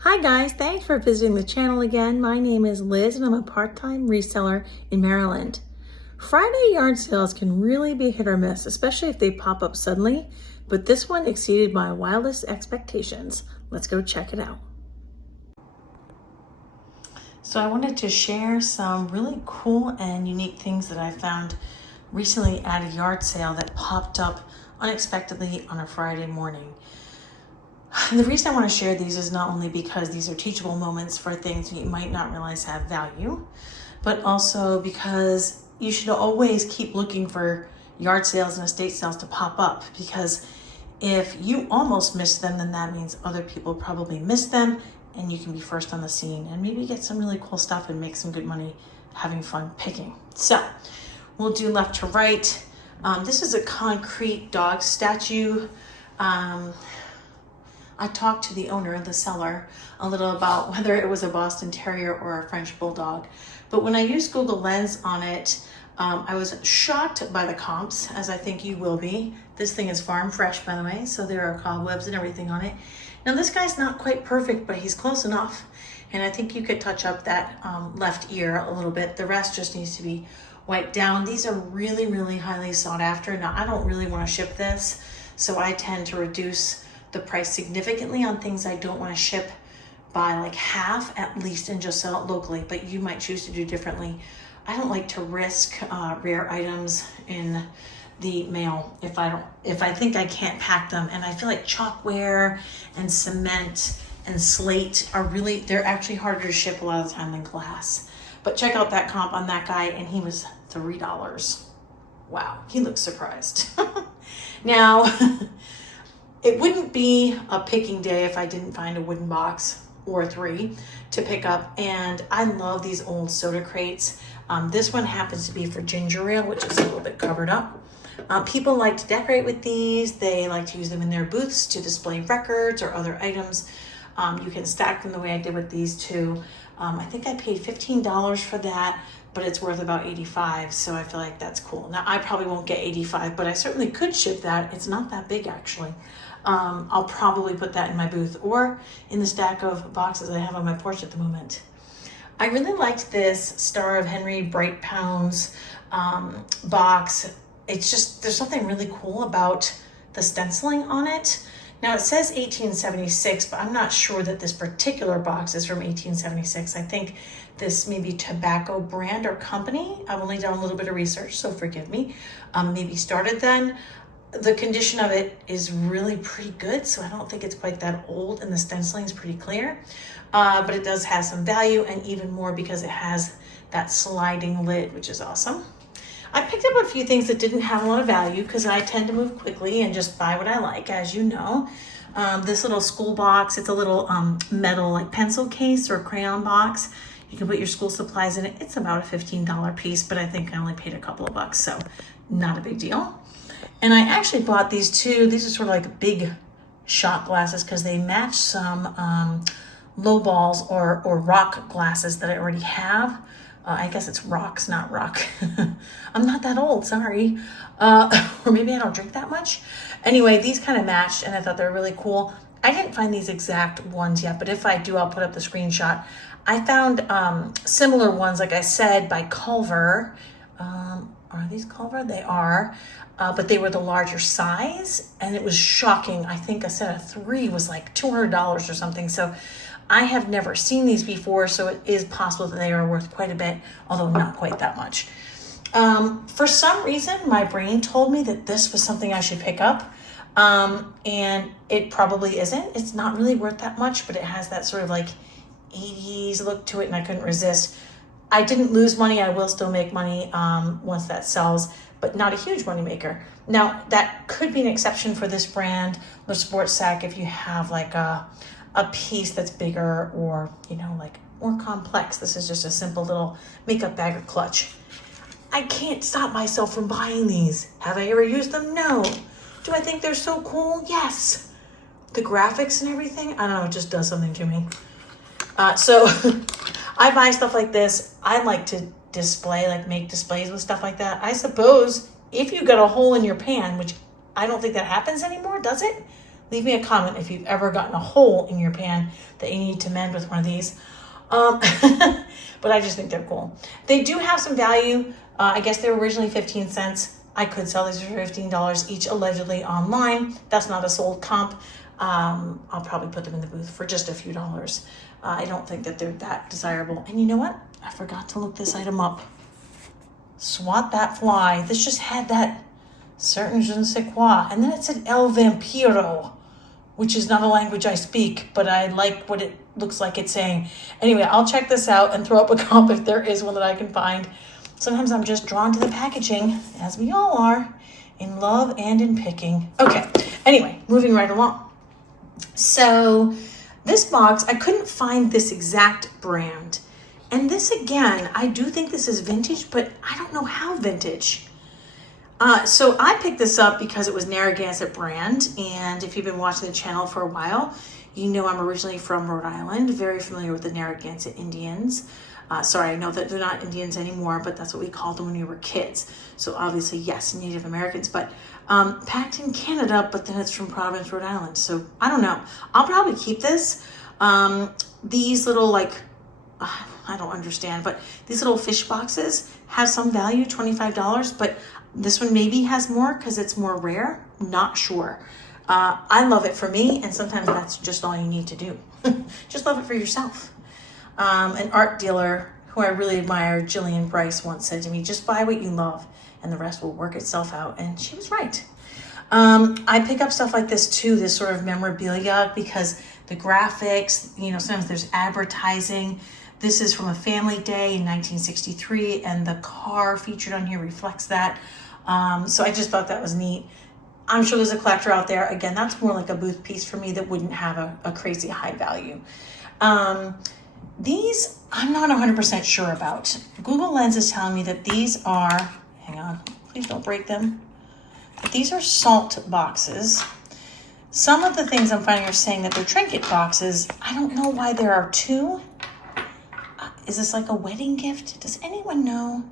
Hi guys, thanks for visiting the channel again. My name is Liz and I'm a part-time reseller in Maryland. Friday yard sales can really be hit or miss, especially if they pop up suddenly, but this one exceeded my wildest expectations. Let's go check it out. So I wanted to share some really cool and unique things that I found recently at a yard sale that popped up unexpectedly on a Friday morning. And the reason I want to share these is not only because these are teachable moments for things you might not realize have value, but also because you should always keep looking for yard sales and estate sales to pop up, because if you almost miss them, then that means other people probably missed them and you can be first on the scene and maybe get some really cool stuff and make some good money having fun picking. So we'll do left to right. This is a concrete dog statue. I talked to the owner, the seller, a little about whether it was a Boston Terrier or a French Bulldog. But when I used Google Lens on it, I was shocked by the comps, as I think you will be. This thing is farm fresh, by the way, so there are cobwebs and everything on it. Now this guy's not quite perfect, but he's close enough. And I think you could touch up that left ear a little bit. The rest just needs to be wiped down. These are really, really highly sought after. Now I don't really want to ship this, so I tend to reduce the price significantly on things I don't want to ship by like half at least and just sell it locally, but you might choose to do differently. I don't like to risk rare items in the mail if I think I can't pack them, and I feel like chalkware and cement and slate are they're actually harder to ship a lot of the time than glass. But check out that comp on that guy, and he was $3. Wow, he looks surprised. Now it wouldn't be a picking day if I didn't find a wooden box or three to pick up. And I love these old soda crates. This one happens to be for ginger ale, which is a little bit covered up. People like to decorate with these. They like to use them in their booths to display records or other items. You can stack them the way I did with these two. I think I paid $15 for that, but it's worth about $85, so I feel like that's cool. Now I probably won't get $85, but I certainly could ship that. It's not that big actually. I'll probably put that in my booth or in the stack of boxes I have on my porch at the moment. I really liked this Star of Henry Bright Pounds box. It's just, there's something really cool about the stenciling on it. Now it says 1876, but I'm not sure that this particular box is from 1876. I think this may be tobacco brand or company. I've only done a little bit of research, so forgive me. Maybe started then. The condition of it is really pretty good, so I don't think it's quite that old, and the stenciling is pretty clear. But it does have some value, and even more because it has that sliding lid, which is awesome. I picked up a few things that didn't have a lot of value because I tend to move quickly and just buy what I like, as you know. This little school box, it's a little metal like pencil case or crayon box. You can put your school supplies in it. It's about a $15 piece, but I think I only paid a couple of bucks, so not a big deal. And I actually bought these two. These are sort of like big shot glasses because they match some low balls or rock glasses that I already have. I guess it's rocks, not rock. I'm not that old, sorry. Or maybe I don't drink that much. Anyway, these kind of matched and I thought they were really cool. I didn't find these exact ones yet, but if I do, I'll put up the screenshot. I found similar ones, like I said, by Culver. Are these Culver? They are. But they were the larger size, and it was shocking. I think a set of 3 was like $200 or something. So I have never seen these before, so it is possible that they are worth quite a bit, although not quite that much. For some reason, my brain told me that this was something I should pick up, and it probably isn't. It's not really worth that much, but it has that sort of like 80s look to it, and I couldn't resist. I didn't lose money. I will still make money once that sells, but not a huge money maker. Now, that could be an exception for this brand, the sports sack, if you have like a piece that's bigger or, you know, like more complex. This is just a simple little makeup bag or clutch. I can't stop myself from buying these. Have I ever used them? No. Do I think they're so cool? Yes. The graphics and everything, I don't know, it just does something to me. So I buy stuff like this. I like to display, like make displays with stuff like that. I suppose if you got a hole in your pan, which I don't think that happens anymore, does it? Leave me a comment if you've ever gotten a hole in your pan that you need to mend with one of these. But I just think they're cool. They do have some value. I guess they were originally 15 cents. I could sell these for $15 each, allegedly, online. That's not a sold comp. I'll probably put them in the booth for just a few dollars. I don't think that they're that desirable. And you know what? I forgot to look this item up. Swat that fly. This just had that certain je ne sais quoi. And then it said El Vampiro, which is not a language I speak, but I like what it looks like it's saying. Anyway, I'll check this out and throw up a comp if there is one that I can find. Sometimes I'm just drawn to the packaging, as we all are, in love and in picking. Okay, anyway, moving right along. So this box, I couldn't find this exact brand. And this, again, I do think this is vintage, but I don't know how vintage. So I picked this up because it was Narragansett brand. And if you've been watching the channel for a while, you know I'm originally from Rhode Island, very familiar with the Narragansett Indians. Sorry, I know that they're not Indians anymore, but that's what we called them when we were kids. So obviously, yes, Native Americans, but packed in Canada, but then it's from Providence, Rhode Island. So I don't know. I'll probably keep this. These little, like, I don't understand, but these little fish boxes have some value, $25, but this one maybe has more because it's more rare. Not sure. I love it for me, and sometimes that's just all you need to do. Just love it for yourself. An art dealer who I really admire, Jillian Bryce, once said to me, just buy what you love and the rest will work itself out. And she was right. I pick up stuff like this too, this sort of memorabilia, because the graphics, you know, sometimes there's advertising. This is from a family day in 1963, and the car featured on here reflects that. So I just thought that was neat. I'm sure there's a collector out there. Again, that's more like a booth piece for me that wouldn't have a crazy high value. These, I'm not 100% sure about. Google Lens is telling me that these are, hang on, please don't break them. But these are salt boxes. Some of the things I'm finding are saying that they're trinket boxes. I don't know why there are two. Is this like a wedding gift? Does anyone know?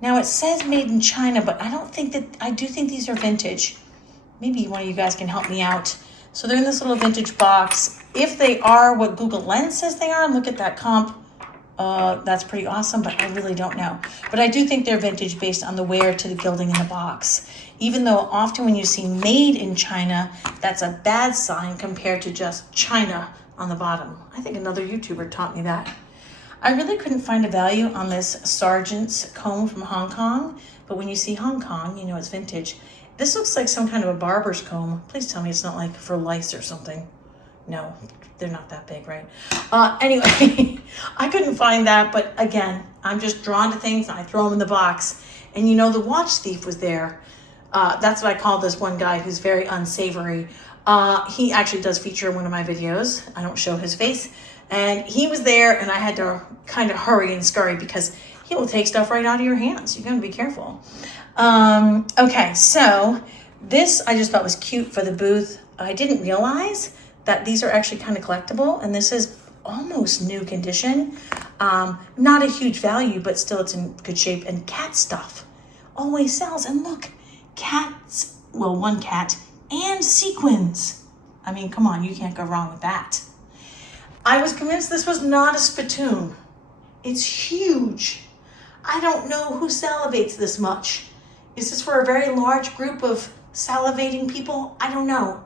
Now it says made in China, but I don't think that, I do think these are vintage. Maybe one of you guys can help me out. So they're in this little vintage box. If they are what Google Lens says they are, look at that comp. That's pretty awesome, but I really don't know. But I do think they're vintage based on the wear to the gilding in the box. Even though often when you see made in China, that's a bad sign compared to just China on the bottom. I think another YouTuber taught me that. I really couldn't find a value on this Sargent's comb from Hong Kong, but when you see Hong Kong, you know it's vintage. This looks like some kind of a barber's comb. Please tell me it's not like for lice or something. No, they're not that big, right? Anyway, I couldn't find that, but again, I'm just drawn to things and I throw them in the box. And you know, the watch thief was there. That's what I call this one guy who's very unsavory. He actually does feature in one of my videos. I don't show his face. And he was there and I had to kind of hurry and scurry because he will take stuff right out of your hands. You gotta be careful. Okay, so this I just thought was cute for the booth. I didn't realize that these are actually kind of collectible, and this is almost new condition. Not a huge value, but still it's in good shape. And cat stuff always sells. And look, cats, well, one cat and sequins. I mean, come on, you can't go wrong with that. I was convinced this was not a spittoon. It's huge. I don't know who salivates this much. Is this for a very large group of salivating people? I don't know.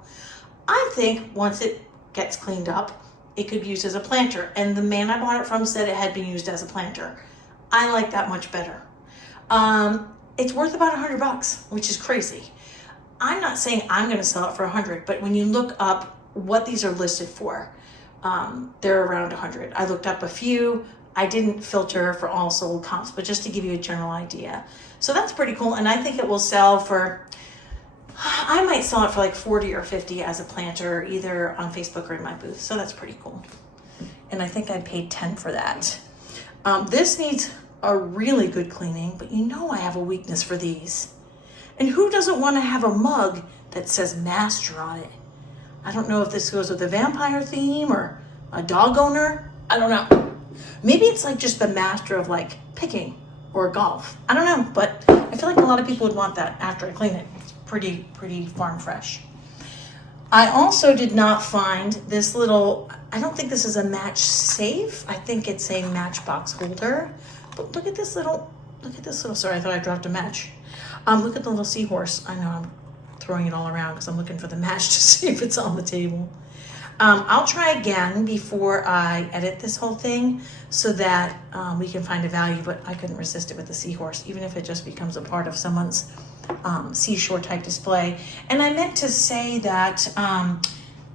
I think once it gets cleaned up, it could be used as a planter. And the man I bought it from said it had been used as a planter. I like that much better. It's worth about $100, which is crazy. I'm not saying I'm gonna sell it for 100, but when you look up what these are listed for, they're around 100. I looked up a few. I didn't filter for all sold comps, but just to give you a general idea. So that's pretty cool. And I think it will sell for, I might sell it for like 40 or 50 as a planter, either on Facebook or in my booth. So that's pretty cool. And I think I paid 10 for that. This needs a really good cleaning, but you know I have a weakness for these. And who doesn't want to have a mug that says master on it? I don't know if this goes with a vampire theme or a dog owner. I don't know. Maybe it's like just the master of like picking or golf. I don't know, but I feel like a lot of people would want that after I clean it. It's pretty farm fresh. I also did not find this little, I don't think this is a match safe. I think it's a matchbox holder. But look at this little, sorry, I thought I dropped a match. Look at the little seahorse. I know I'm throwing it all around because I'm looking for the match to see if it's on the table. I'll try again before I edit this whole thing so that we can find a value, but I couldn't resist it with the seahorse, even if it just becomes a part of someone's seashore type display. And I meant to say that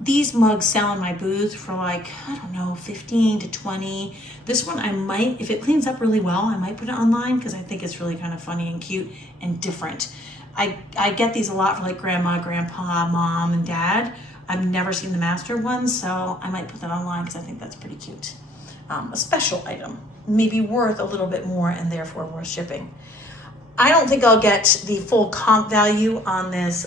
these mugs sell in my booth for like, I don't know, 15 to 20. This one I might, if it cleans up really well, I might put it online because I think it's really kind of funny and cute and different. I get these a lot for like grandma, grandpa, mom, and dad. I've never seen the master one, so I might put that online because I think that's pretty cute. A special item, maybe worth a little bit more and therefore worth shipping. I don't think I'll get the full comp value on this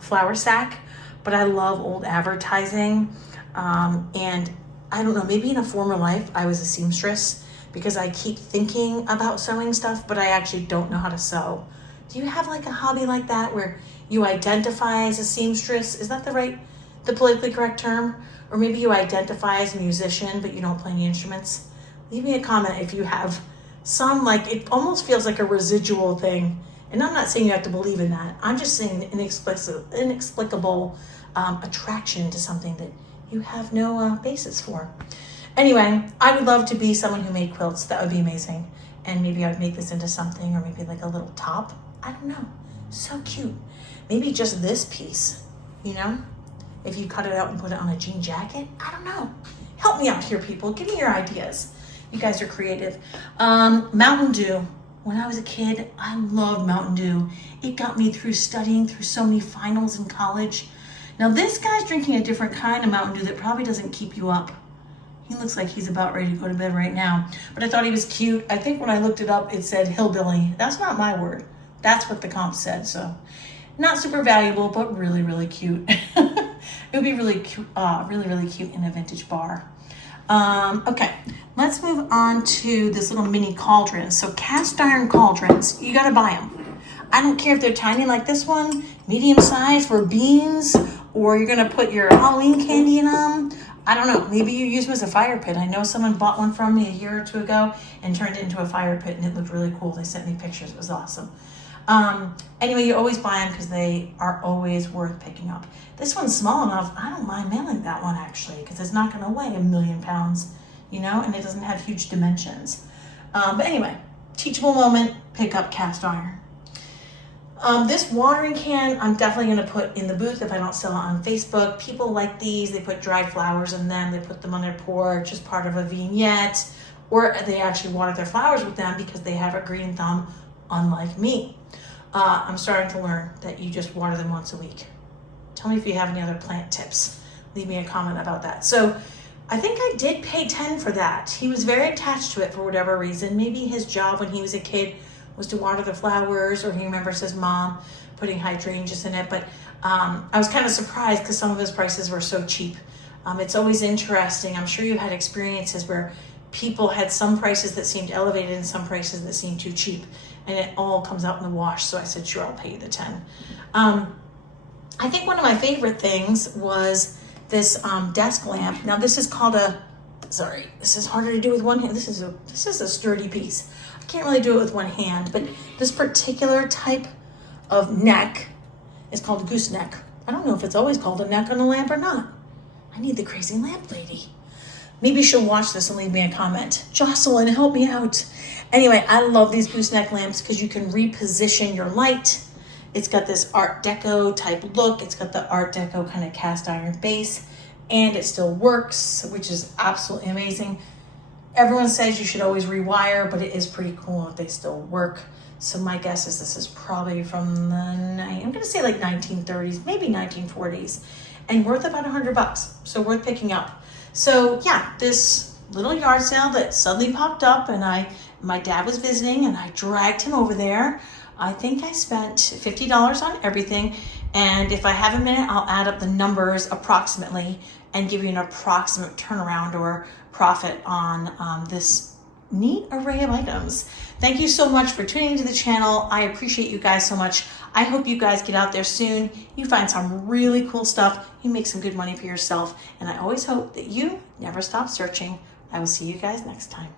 flour sack, but I love old advertising. And I don't know, maybe in a former life I was a seamstress because I keep thinking about sewing stuff, but I actually don't know how to sew. Do you have like a hobby like that where you identify as a seamstress? Is that the politically correct term? Or maybe you identify as a musician, but you don't play any instruments? Leave me a comment if you have some, like, it almost feels like a residual thing. And I'm not saying you have to believe in that. I'm just saying inexplicable attraction to something that you have no basis for. Anyway, I would love to be someone who made quilts. That would be amazing. And maybe I would make this into something, or maybe like a little top. I don't know. So cute. Maybe just this piece, you know? If you cut it out and put it on a jean jacket, I don't know. Help me out here, people. Give me your ideas. You guys are creative. Mountain Dew. When I was a kid, I loved Mountain Dew. It got me through studying through so many finals in college. Now this guy's drinking a different kind of Mountain Dew that probably doesn't keep you up. He looks like he's about ready to go to bed right now. But I thought he was cute. I think when I looked it up, it said hillbilly. That's not my word. That's what the comp said, so. Not super valuable, but really, really cute. It would be really cute, really cute in a vintage bar. Okay, let's move on to this little mini cauldron. So cast iron cauldrons, you gotta buy them. I don't care if they're tiny like this one, medium size for beans, or you're gonna put your Halloween candy in them. I don't know, maybe you use them as a fire pit. I know someone bought one from me a year or two ago and turned it into a fire pit, and it looked really cool. They sent me pictures, it was awesome. Anyway, you always buy them because they are always worth picking up. This one's small enough, I don't mind mailing that one actually, because it's not gonna weigh 1,000,000 pounds, you know, and it doesn't have huge dimensions. But anyway, teachable moment, pick up cast iron. This watering can, I'm definitely gonna put in the booth if I don't sell it on Facebook. People like these, they put dried flowers in them, they put them on their porch as part of a vignette, or they actually water their flowers with them because they have a green thumb, unlike me. I'm starting to learn that you just water them once a week. Tell me if you have any other plant tips. Leave me a comment about that. So I think I did pay 10 for that. He was very attached to it for whatever reason. Maybe his job when he was a kid was to water the flowers, or he remembers his mom putting hydrangeas in it. But I was kind of surprised because some of his prices were so cheap. It's always interesting. I'm sure you've had experiences where people had some prices that seemed elevated and some prices that seemed too cheap, and it all comes out in the wash. So I said, sure, I'll pay you the 10. I think one of my favorite things was this desk lamp. Now this is called this is harder to do with one hand. This is a sturdy piece. I can't really do it with one hand, but this particular type of neck is called a gooseneck. I don't know if it's always called a neck on a lamp or not. I need the crazy lamp lady. Maybe she'll watch this and leave me a comment. Jocelyn, help me out. Anyway, I love these gooseneck lamps because you can reposition your light. It's got this Art Deco type look. It's got the Art Deco kind of cast iron base, and it still works, which is absolutely amazing. Everyone says you should always rewire, but it is pretty cool if they still work. So my guess is this is probably from I'm gonna say like 1930s, maybe 1940s, and worth about $100. So worth picking up. So yeah, this little yard sale that suddenly popped up, and my dad was visiting and I dragged him over there. I think I spent $50 on everything. And if I have a minute, I'll add up the numbers approximately and give you an approximate turnaround or profit on this neat array of items. Thank you so much for tuning into the channel. I appreciate you guys so much. I hope you guys get out there soon. You find some really cool stuff. You make some good money for yourself. And I always hope that you never stop searching. I will see you guys next time.